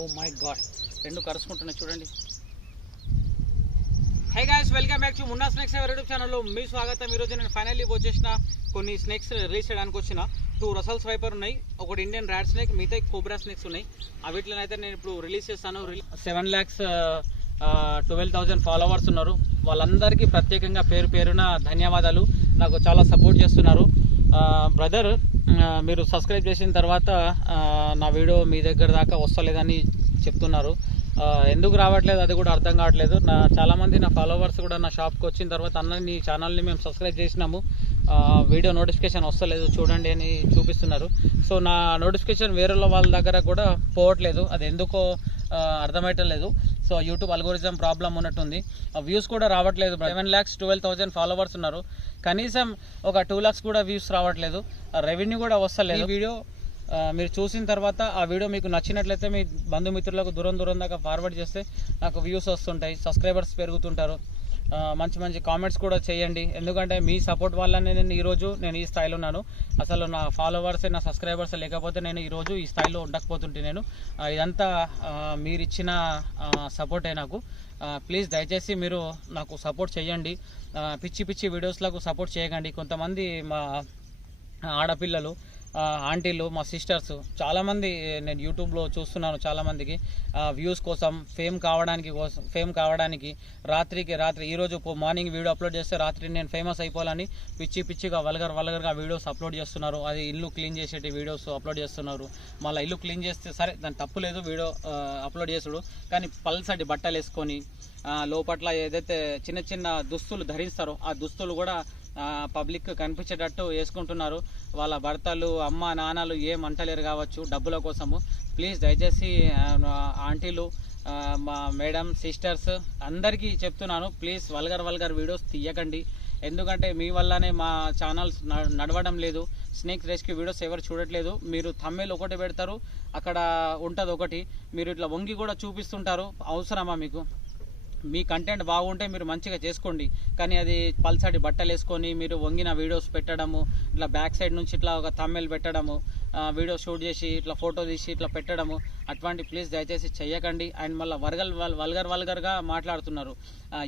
Oh my God, రెండు కరుచుకుంటున్నాయి చూడండి. Hey guys, welcome back to Munna snakes YouTube ఛానల్లో మీ స్వాగతం. ఈరోజు నేను ఫైనల్లీ వచ్చేసిన కొన్ని స్నేక్స్ రిలీజ్ చేయడానికి వచ్చిన 2 రసల్స్ వైపర్ ఉన్నాయి, ఒకటి ఇండియన్ ర్యాట్ స్నేక్, మిగతా కోబ్రా స్నేక్స్ ఉన్నాయి. వీటిని అయితే నేను ఇప్పుడు రిలీజ్ చేస్తాను. 7,12,000 ఫాలోవర్స్ ఉన్నారు. వాళ్ళందరికీ ప్రత్యేకంగా పేరు పేరున ధన్యవాదాలు. నాకు చాలా సపోర్ట్ చేస్తున్నారు. బ్రదర్, మీరు సబ్స్క్రైబ్ చేసిన తర్వాత నా వీడియో మీ దగ్గర దాకా వస్తలేదని చెప్తున్నారు. ఎందుకు రావట్లేదు అది కూడా అర్థం కావట్లేదు. చాలామంది నా ఫాలోవర్స్ కూడా నా షాప్కి వచ్చిన తర్వాత అన్న నీ ఛానల్ని మేము సబ్స్క్రైబ్ చేసినాము, వీడియో నోటిఫికేషన్ వస్తలేదు చూడండి అని చూపిస్తున్నారు. సో నా నోటిఫికేషన్ వేరే వాళ్ళ దగ్గర కూడా పోవట్లేదు, అది ఎందుకో అర్థమయ్యలేదు. సో యూట్యూబ్ అల్గోరిజం ప్రాబ్లం ఉన్నట్టుంది. వ్యూస్ కూడా రావట్లేదు. 7,12,000 ఫాలోవర్స్ ఉన్నారు, కనీసం ఒక 2 lakhs కూడా వ్యూస్ రావట్లేదు, రెవెన్యూ కూడా వస్తలేదు. ఈ వీడియో మీరు చూసిన తర్వాత ఆ వీడియో మీకు నచ్చినట్లయితే మీ బంధుమిత్రులకు దూరం దాకా ఫార్వర్డ్ చేస్తే నాకు వ్యూస్ వస్తుంటాయి, సబ్స్క్రైబర్స్ పెరుగుతుంటారు. మంచి మంచి కామెంట్స్ కూడా చేయండి, ఎందుకంటే మీ సపోర్ట్ వల్లనే నేను ఈరోజు ఈ స్థాయిలో ఉన్నాను. అసలు నా ఫాలోవర్స్ నా సబ్స్క్రైబర్స్ లేకపోతే నేను ఈరోజు ఈ స్థాయిలో ఉండకపోతుంటే నేను ఇదంతా మీరు ఇచ్చిన సపోర్టే నాకు. ప్లీజ్ దయచేసి మీరు నాకు సపోర్ట్ చేయండి. పిచ్చి వీడియోస్లకు సపోర్ట్ చేయకండి. కొంతమంది మా ఆడపిల్లలు, ఆంటీలు, మా సిస్టర్స్ చాలామంది నేను యూట్యూబ్లో చూస్తున్నాను, చాలామందికి వ్యూస్ కోసం ఫేమ్ కావడానికి రాత్రి ఈరోజు మార్నింగ్ వీడియో అప్లోడ్ చేస్తే రాత్రి నేను ఫేమస్ అయిపోవాలని పిచ్చిగా వల్గర్గా వీడియోస్ అప్లోడ్ చేస్తున్నారు. అది ఇల్లు క్లీన్ చేసేటి వీడియోస్ అప్లోడ్ చేస్తున్నారు. మళ్ళీ ఇల్లు క్లీన్ చేస్తే సరే దాని తప్పు లేదు, వీడియో అప్లోడ్ చేసుడు, కానీ పల్సటి బట్టలు వేసుకొని లోపట్ల ఏదైతే చిన్న దుస్తులు ధరిస్తారో ఆ దుస్తులు కూడా పబ్లిక్ కనిపించేటట్టు వేసుకుంటున్నారు. వాళ్ళ భర్తలు, అమ్మ నాన్నలు ఏం అంటలేరు కావచ్చు డబ్బుల కోసము. ప్లీజ్ దయచేసి ఆంటీలు, మా మేడం, సిస్టర్స్ అందరికీ చెప్తున్నాను, ప్లీజ్ వల్గర్ వీడియోస్ తీయకండి. ఎందుకంటే మీ వల్లనే మా ఛానల్స్ నడవడం లేదు. స్నేక్ రెస్క్యూ వీడియోస్ ఎవరు చూడట్లేదు. మీరు థంబ్నెయిల్ ఒకటి పెడతారు, అక్కడ ఉంటుంది ఒకటి, మీరు ఇట్లా వంగి కూడా చూపిస్తుంటారు. అవసరమా మీకు? మీ కంటెంట్ బాగుంటే మీరు మంచిగా చేసుకోండి, కానీ అది పల్సటి బట్టలు వేసుకొని మీరు వంగిన వీడియోస్ పెట్టడము, ఇట్లా బ్యాక్ సైడ్ నుంచి ఇట్లా ఒక థంబ్నెయిల్ పెట్టడము, వీడియో షూట్ చేసి ఇట్లా ఫోటో తీసి ఇట్లా పెట్టడము, అటువంటి ప్లీజ్ దయచేసి చెయ్యకండి. అండ్ మళ్ళీ వల్గర్గా మాట్లాడుతున్నారు.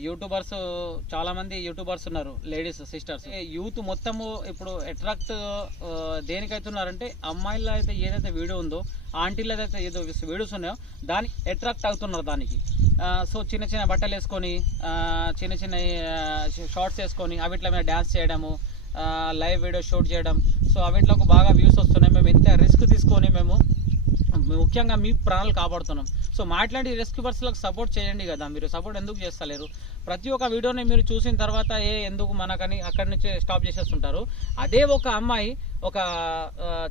యూట్యూబర్స్ చాలామంది యూట్యూబర్స్ ఉన్నారు, లేడీస్ సిస్టర్స్. యూత్ మొత్తము ఇప్పుడు అట్రాక్ట్ దేనికైతున్నారంటే అమ్మాయిల అయితే ఏదైతే వీడియో ఉందో, ఆంటీలో అయితే ఏదో వీడియోస్ ఉన్నాయో దానికి అట్రాక్ట్ అవుతున్నారు దానికి. సో చిన్న బట్టలు వేసుకొని చిన్న షార్ట్స్ వేసుకొని అవిట్ల మీద డ్యాన్స్ చేయడము, లైవ్ వీడియో షూట్ చేయడం, సో అవిట్లకు బాగా వ్యూస్ వస్తున్నాయి. మేము ఎంత రిస్క్ తీసుకొని మేము ముఖ్యంగా మీ ప్రాణాలు కాపాడుతున్నాం. సో మాట్లాడి రెస్క్యూవర్స్లకు సపోర్ట్ చేయండి కదా, మీరు సపోర్ట్ ఎందుకు చేస్తలేరు? ప్రతి ఒక్క వీడియోని మీరు చూసిన తర్వాత ఎందుకు మనకని అక్కడి నుంచి స్టాప్ చేసేస్తుంటారు. అదే ఒక అమ్మాయి ఒక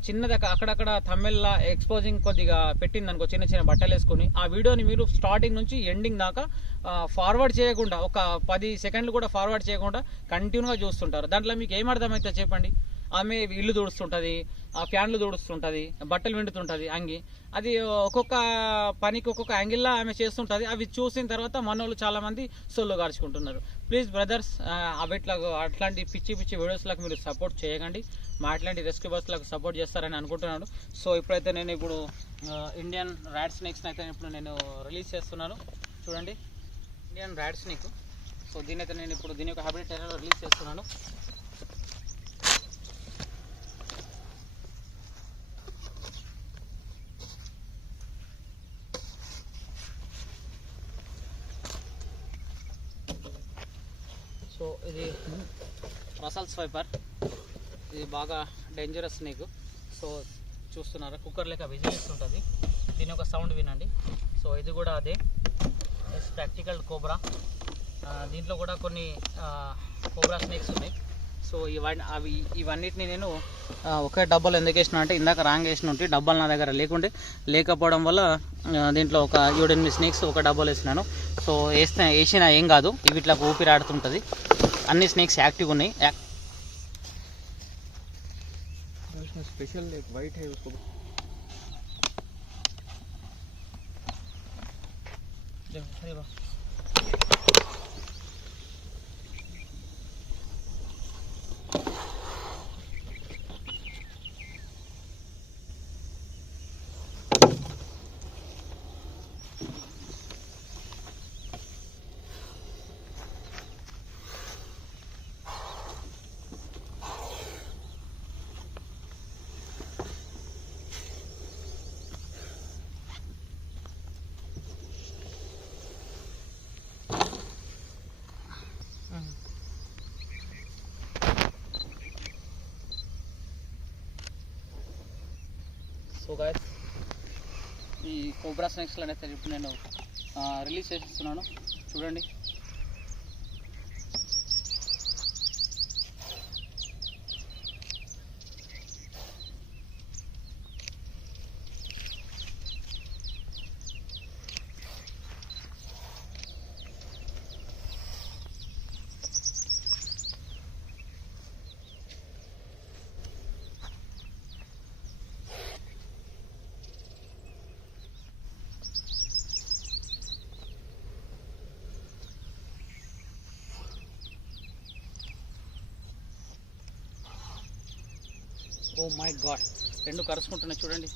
చిన్నది అక్కడక్కడ థంబ్నెయిల్లా ఎక్స్పోజింగ్ కొద్దిగా పెట్టిందనుకో, చిన్న బట్టలు వేసుకొని, ఆ వీడియోని మీరు స్టార్టింగ్ నుంచి ఎండింగ్ దాకా ఫార్వర్డ్ చేయకుండా, ఒక 10 సెకండ్లు కూడా ఫార్వర్డ్ చేయకుండా కంటిన్యూగా చూస్తుంటారు. దాంట్లో మీకు ఏమర్థమైతే చెప్పండి? ఆమె ఇల్లు తుడుస్తుంటుంది, ఆ ఫ్యాన్లు తుడుస్తుంటుంది, బట్టలు విండుతుంటుంది, అంగి, అది ఒక్కొక్క పనికి ఒక్కొక్క యాంగిల్లో ఆమె చేస్తుంటుంది. అవి చూసిన తర్వాత మనోళ్ళు చాలామంది సొల్లు గార్చుకుంటున్నారు. ప్లీజ్ బ్రదర్స్, అట్లాంటి పిచ్చి వీడియోస్లకు మీరు సపోర్ట్ చేయకండి. మాట్లాడి రెస్క్యూబర్స్లకు సపోర్ట్ చేస్తారని అనుకుంటున్నాను. సో ఇప్పుడైతే నేను ఇండియన్ ర్యాట్ స్నేక్స్ని అయితే నేను రిలీజ్ చేస్తున్నాను. చూడండి, ఇండియన్ ర్యాట్ స్నేక్. సో దీని అయితే నేను ఇప్పుడు దీని యొక్క హ్యాబిటేట్ ఏరియాలో రిలీజ్ చేస్తున్నాను. సో ఇది రసల్స్ వైపర్, ఇది బాగా డేంజరస్ స్నేక్. సో చూస్తున్నారా, కుక్కర్ లెక్క విజిలిస్తుంటుంది. దీని ఒక సౌండ్ వినండి. సో ఇది కూడా అదే ప్రాక్టికల్ కోబ్రా. దీంట్లో కూడా కొన్ని కోబ్రా స్నేక్స్ ఉన్నాయి. సో ఇవన్నిటిని నేను ఒకే డబ్బాలు ఎందుకు వేసిన అంటే, ఇందాక రాంగ్ వేసిన ఉంటే డబ్బాలు నా దగ్గర లేకపోవడం వల్ల దీంట్లో ఒక 7-8 స్నేక్స్ ఒక డబ్బాలు వేసినాను. సో వేసినా ఏం కాదు, ఇవి ఇట్లా ఊపిరి ఆడుతుంటుంది. అన్ని స్నేక్స్ యాక్టివ్ ఉన్నాయి. स्पेशल एक वाइट है उसको సో గాయస్ ఈ కోబ్రా స్నేక్స్లో అయితే ఇప్పుడు నేను రిలీజ్ చేస్తున్నాను చూడండి. ఓ మై గాడ్, రెండు కరుచుకుంటున్నాయి చూడండి.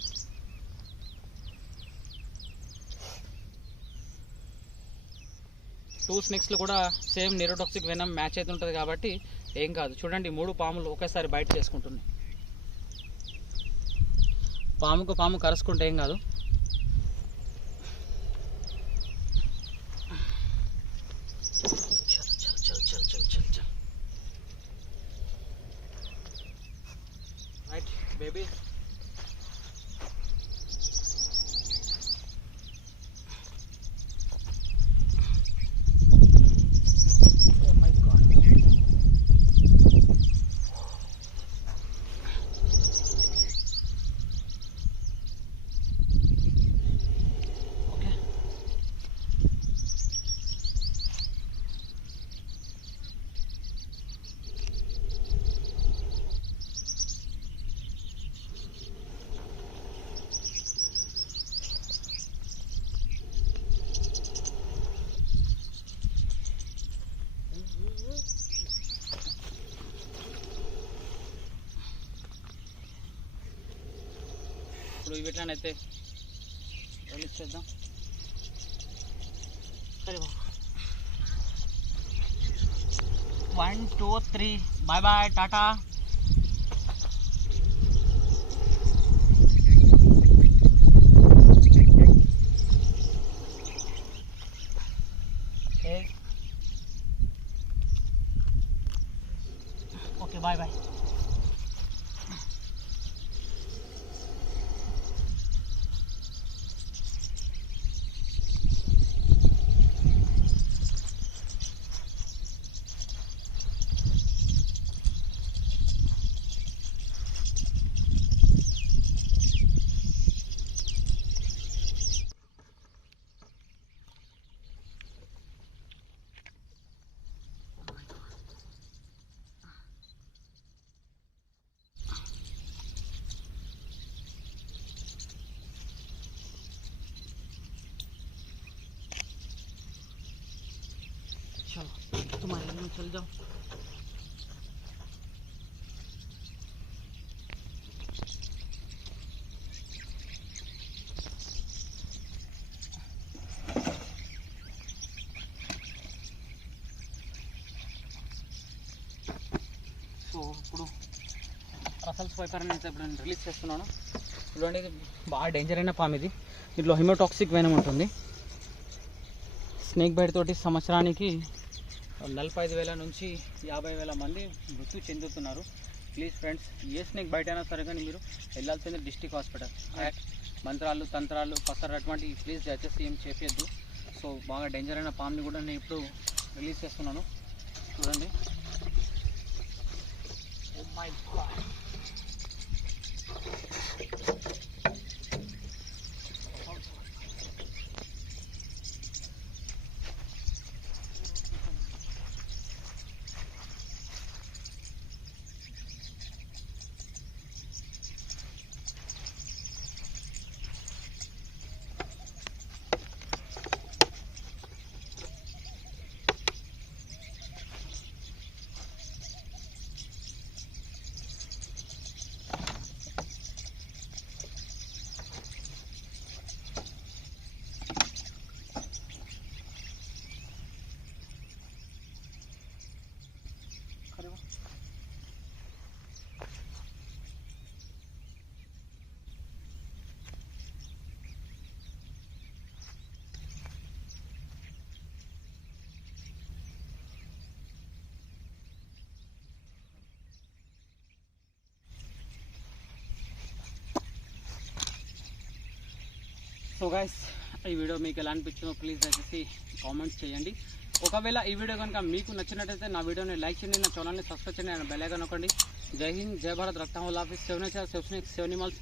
టూ స్నేక్స్లో కూడా సేమ్ నిరోటాక్సిక్ వెనం మ్యాచ్ అయితే ఉంటుంది కాబట్టి ఏం కాదు. చూడండి 3 పాములు ఒకేసారి బయట చేసుకుంటున్నాయి. పాముకు పాము కరుచుకుంటే ఏం కాదు. Right baby. Oh my God. Okay, ఇప్పుడు వీటిలోనైతే రిలీజ్ చేద్దాం. సరే బాబు, 1 2 3 బాయ్ బాయ్ టాటా. Okay bye bye. चलो तुम्हारे रूम में चल जाओ. సో ఇప్పుడు రసల్స్ వైపర్ని అయితే ఇప్పుడు నేను రిలీజ్ చేస్తున్నాను. చూడండి, ఇది బాగా డేంజర్ అయిన పాము. ఇది దీంట్లో హిమోటాక్సిక్ వెనం ఉంటుంది. స్నేక్ బైట్ తోటి సంవత్సరానికి 45,000 నుంచి 50,000 మంది మృత్యు చెందుతున్నారు. Please friends, a snake bite అయినా సరే కానీ మీరు వెళ్ళాల్సింది డిస్ట్రిక్ట్ హాస్పిటల్. మంత్రాలు తంత్రాలు పసరు అటువంటి ప్లీజ్ దయచేసి ఏం చేపియద్దు. సో బాగా డేంజర్ అయిన పామ్ని కూడా నేను ఇప్పుడు రిలీజ్ చేస్తున్నాను. చూడండి. Oh my God. So guys ఈ వీడియో మీకు ఎలా అనిపించిందో ప్లీజ్ దయచేసి కామెంట్స్ చేయండి. ఒకవేళ ఈ వీడియో కనుక మీకు నచ్చినట్టయితే నా వీడియోని లైక్ చేయండి, నా ఛానల్ని సబ్స్క్రైబ్ చేయండి, బెల్ ఐకాన్ నొక్కండి. జై హింద్, జై భారత్, రక్తం ఆఫీస్, 7 నేచర్, 7 స్నేక్స్, 7 ఎనిమల్స్.